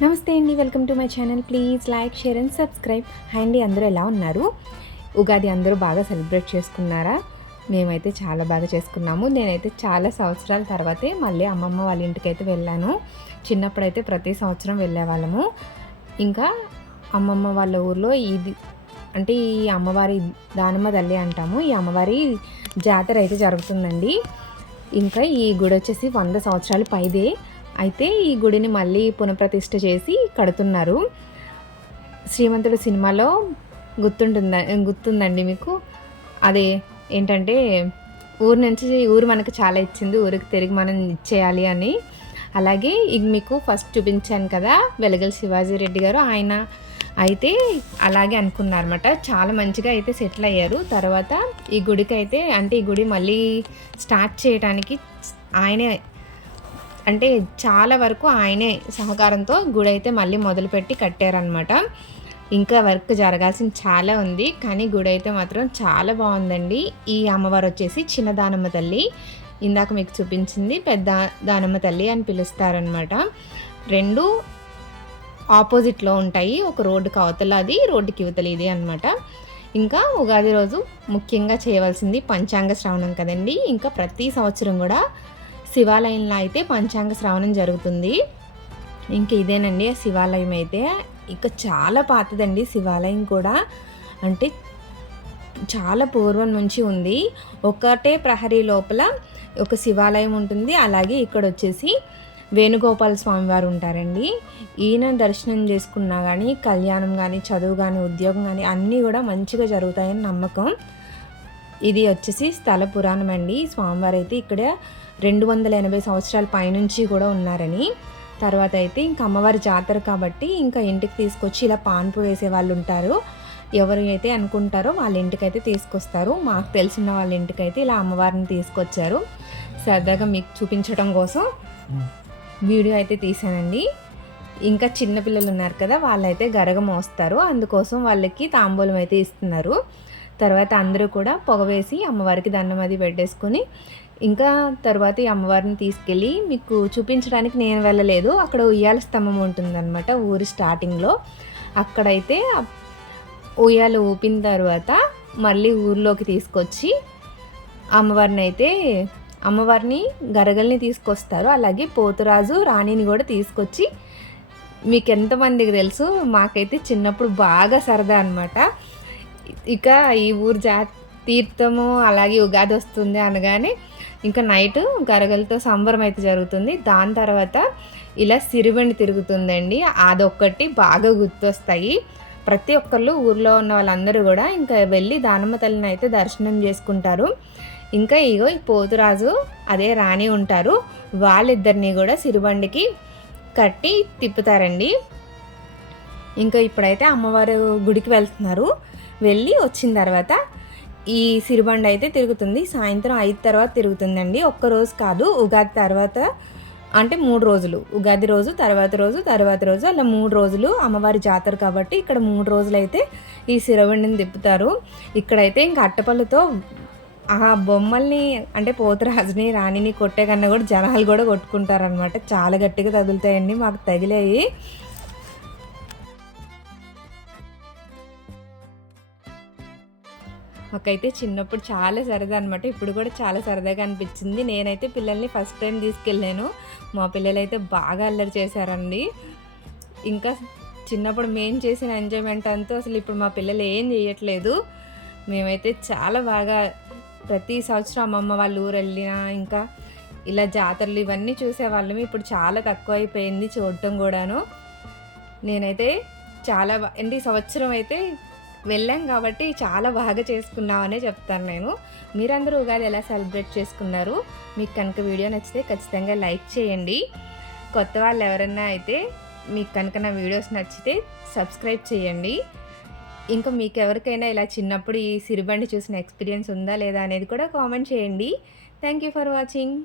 నమస్తే అండి, welcome to my channel. Please like, share and subscribe. Hi అండి, అందరూ ఎలా ఉన్నారు? ఉగాది అందరూ బాగా సెలబ్రేట్ చేసుకున్నారా? మేమైతే చాలా బాగా చేసుకున్నాము. నేనైతే చాలా సంవత్సరాల తర్వాతే మళ్ళీ అమ్మమ్మ వాళ్ళ ఇంటికైతే వెళ్ళాను. చిన్నప్పుడైతే ప్రతి సంవత్సరం వెళ్ళేవాళ్ళము. ఇంకా అమ్మమ్మ వాళ్ళ ఊర్లో ఇది అంటే ఈ అమ్మవారి దానిమ్మ తల్లి అంటాము. ఈ అమ్మవారి జాతర అయితే జరుగుతుందండి. ఇంకా ఈ గుడి వచ్చేసి 100 సంవత్సరాలు పైదే. అయితే ఈ గుడిని మళ్ళీ పునఃప్రతిష్ఠ చేసి కడుతున్నారు. శ్రీమంతుడు సినిమాలో గుర్తుందండి మీకు? అదే ఏంటంటే ఊరు మనకు చాలా ఇచ్చింది, ఊరికి తిరిగి మనం ఇచ్చేయాలి అని. అలాగే ఇది మీకు ఫస్ట్ చూపించాను కదా, వెలగల శివాజీ రెడ్డి గారు, ఆయన అయితే అలాగే అనుకున్నారన్నమాట. చాలా మంచిగా అయితే సెటిల్ అయ్యారు. తర్వాత ఈ గుడికి అయితే ఈ గుడి మళ్ళీ స్టార్ట్ చేయడానికి ఆయనే అంటే చాలా వరకు ఆయనే సహకారంతో గుడి అయితే మళ్ళీ మొదలుపెట్టి కట్టారనమాట. ఇంకా వర్క్ జరగాల్సింది చాలా ఉంది, కానీ గుడి అయితే మాత్రం చాలా బాగుందండి. ఈ అమ్మవారు వచ్చేసి చిన్న దానమ్మ తల్లి, ఇందాక మీకు చూపించింది పెద్ద దానమ్మ తల్లి అని పిలుస్తారనమాట. రెండు ఆపోజిట్లో ఉంటాయి. ఒక రోడ్డుకి అవతల అది, రోడ్డుకి ఇవతల ఇది అనమాట. ఇంకా ఉగాది రోజు ముఖ్యంగా చేయవలసింది పంచాంగ శ్రవణం కదండి. ఇంకా ప్రతి సంవత్సరం కూడా శివాలయంలో అయితే పంచాంగ శ్రవణం జరుగుతుంది. ఇంక ఇదేనండి ఆ శివాలయం అయితే. ఇక చాలా పాతదండి శివాలయం కూడా, అంటే చాలా పూర్వం నుంచి ఉంది. ఒకటే ప్రహరీ లోపల ఒక శివాలయం ఉంటుంది. అలాగే ఇక్కడ వచ్చేసి వేణుగోపాల స్వామి వారు ఉంటారండి. ఈయన దర్శనం చేసుకున్నా కానీ కళ్యాణం కానీ, చదువు కానీ, ఉద్యోగం కానీ అన్నీ కూడా మంచిగా జరుగుతాయని నమ్మకం. ఇది వచ్చేసి స్థల పురాణం అండి. స్వామివారు అయితే ఇక్కడ 280 సంవత్సరాల పైనుంచి కూడా ఉన్నారని. తర్వాత అయితే ఇంకా అమ్మవారి జాతర కాబట్టి ఇంకా ఇంటికి తీసుకొచ్చి ఇలా పాన్పు వేసే వాళ్ళు ఉంటారు. ఎవరు అయితే అనుకుంటారో వాళ్ళ ఇంటికైతే తీసుకొస్తారు. మాకు తెలిసిన వాళ్ళ ఇంటికైతే ఇలా అమ్మవారిని తీసుకొచ్చారు. సరదాగా మీకు చూపించడం కోసం వీడియో అయితే తీసానండి. ఇంకా చిన్నపిల్లలు ఉన్నారు కదా, వాళ్ళైతే గరగ మోస్తారు. అందుకోసం వాళ్ళకి తాంబూలం అయితే ఇస్తున్నారు. తర్వాత అందరూ కూడా పొగ వేసి అమ్మవారికి దండం అది పెట్టేసుకొని ఇంకా తర్వాత ఈ అమ్మవారిని తీసుకెళ్ళి మీకు చూపించడానికి నేను వెళ్ళలేదు. అక్కడ ఉయ్యాల స్తంభం ఉంటుందన్నమాట ఊరి స్టార్టింగ్లో. అక్కడైతే ఉయ్యాలు ఊపిన తర్వాత మళ్ళీ ఊర్లోకి తీసుకొచ్చి అమ్మవారిని గరగల్ని తీసుకొస్తారు. అలాగే పోతురాజు రాణిని కూడా తీసుకొచ్చి, మీకు ఎంతమందికి తెలుసు, మాకైతే చిన్నప్పుడు బాగా సరదా అనమాట. ఇక ఈ ఊరు తీర్థము అలాగే ఉగాది వస్తుంది అనగానే ఇంకా నైట్ గరగలతో సంబరం అయితే జరుగుతుంది. దాని తర్వాత ఇలా సిరిబండి తిరుగుతుందండి. అదొక్కటి బాగా గుర్తొస్తాయి. ప్రతి ఒక్కళ్ళు ఊర్లో ఉన్న వాళ్ళందరూ కూడా ఇంకా వెళ్ళి దానమ్మ తల్లిని అయితే దర్శనం చేసుకుంటారు. ఇంకా ఈ పోతురాజు అదే రాణి ఉంటారు, వాళ్ళిద్దరిని కూడా సిరిబండికి కట్టి తిప్పుతారండి. ఇంకా ఇప్పుడైతే అమ్మవారు గుడికి వెళ్తున్నారు. వెళ్ళి వచ్చిన తర్వాత ఈ సిరిబండి అయితే తిరుగుతుంది. సాయంత్రం 5 తర్వాత తిరుగుతుందండి. ఒక్కరోజు కాదు, ఉగాది తర్వాత అంటే 3 రోజులు, ఉగాది రోజు, తర్వాత రోజు అలా 3 రోజులు అమ్మవారి జాతర కాబట్టి ఇక్కడ 3 రోజులు అయితే ఈ సిరిబండిని తిప్పుతారు. ఇక్కడైతే ఇంకా అట్టపళ్ళతో ఆ బొమ్మల్ని అంటే పోతురాజుని రాణిని కొట్టే కన్నా కూడా జనాలు కూడా కొట్టుకుంటారనమాట. చాలా గట్టిగా తగులుతాయండి, మాకు తగిలాయి. మాకైతే చిన్నప్పుడు చాలా సరదా అనమాట. ఇప్పుడు కూడా చాలా సరదాగా అనిపించింది. నేనైతే పిల్లల్ని ఫస్ట్ టైం తీసుకెళ్ళాను. మా పిల్లలైతే బాగా అల్లరి చేశారండి. ఇంకా చిన్నప్పుడు మేము చేసిన ఎంజాయ్మెంట్ అంతా అసలు ఇప్పుడు మా పిల్లలు ఏం చేయట్లేదు. మేమైతే చాలా బాగా ప్రతి సంవత్సరం అమ్మమ్మ వాళ్ళ ఊరు వెళ్ళినా ఇంకా ఇలా జాతరలు ఇవన్నీ చూసేవాళ్ళం. ఇప్పుడు చాలా తక్కువ అయిపోయింది చూడటం కూడాను. నేనైతే చాలా ఈ సంవత్సరం అయితే వెళ్ళాం కాబట్టి చాలా బాగా చేసుకున్నామనే చెప్తాను నేను. మీరందరూ ఉగాది ఎలా సెలబ్రేట్ చేసుకున్నారు? మీకు కనుక వీడియో నచ్చితే ఖచ్చితంగా లైక్ చేయండి. కొత్త వాళ్ళు ఎవరన్నా అయితే మీకు కనుక నా వీడియోస్ నచ్చితే సబ్స్క్రైబ్ చేయండి. ఇంకా మీకు ఎవరికైనా ఇలా చిన్నప్పుడు ఈ సిరిబండి చూసిన ఎక్స్పీరియన్స్ ఉందా లేదా అనేది కూడా కామెంట్ చేయండి. Thank you for watching.